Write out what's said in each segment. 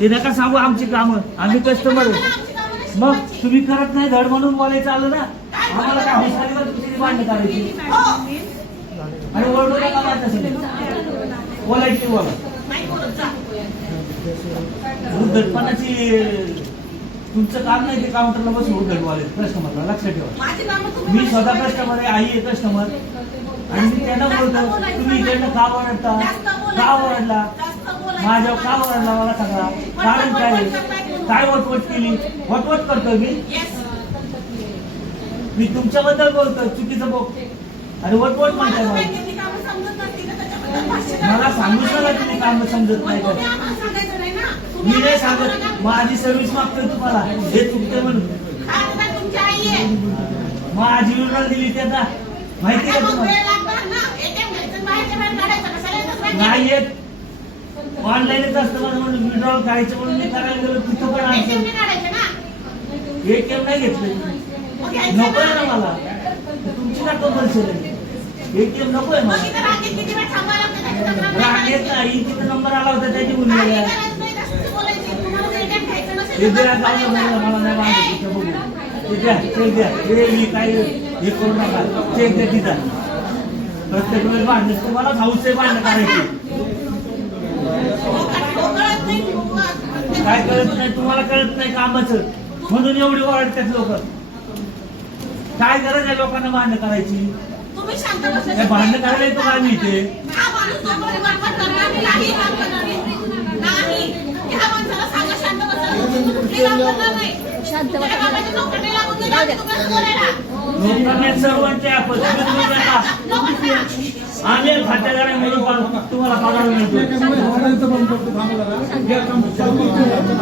ते नका सांगू आमची कामं, आम्ही कस्टमर आहे. मग तुम्ही करत नाही धड म्हणून बोलायचं आलं ना. आम्हाला काय हुशारी बरं तुमची मांडणी करायची आणि ओरडू नका माझ्या सगळं बोलायची बोला. उद्धटपणाची तुमचं काम नाही ते काउंटरला बसून उद्धटवाले कस्टमरला लक्षात ठेवा. मी स्वतः कस्टमर आहे, आई आहे कस्टमर आणि मी त्यांना बोलतो तुम्ही इकडनं का ओरडता, का ओरडला, माझ्यावर का ओरडला मला सांगा. कारण काय काय वटवट केली, वटवट करतोय मी तुमच्याबद्दल बोलतोय चुकीचं बोल आणि वटवट म्हणताय मला सांगूच नका तुम्ही काम समजत नाही का. मी नाही सांगत, माझी सर्व्हिस मागतोय तुम्हाला हे चुकते म्हणून. माझी विवरण दिली त्यांना माहिती का तुम्हाला नाही येत. ऑनलाईनच असतं माझं म्हणून विड्रॉल करायचं म्हणून मी करायला गेलो तिथं पण ATM नाही घेतलं. नको आहे ना मला, तुमची ना कंपल्सरी ATM नको आहे मला. रागेत नाही, तिथं नंबर आला होता त्याची मुली मला नाही बांधत तिथं बघू द्या चेक द्या मी काय हे करू नका चेक द्या तिचा प्रत्येक वेळेस बांधलं तुम्हाला हाऊस आहे बांधणं करायची. काय कळत नाही तुम्हाला, कळत नाही कामाचं म्हणून एवढी ओरडतात लोक. काय गरज आहे लोकांना भांडण करायची. भांडण करायला येतो का आम्ही इथे. लोकांना सर्वांचे आपण आम्ही खातेदार म्हणून तुम्हाला पगार मिळतो.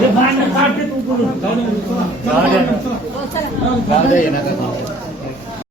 हे भांडण काढते तू करून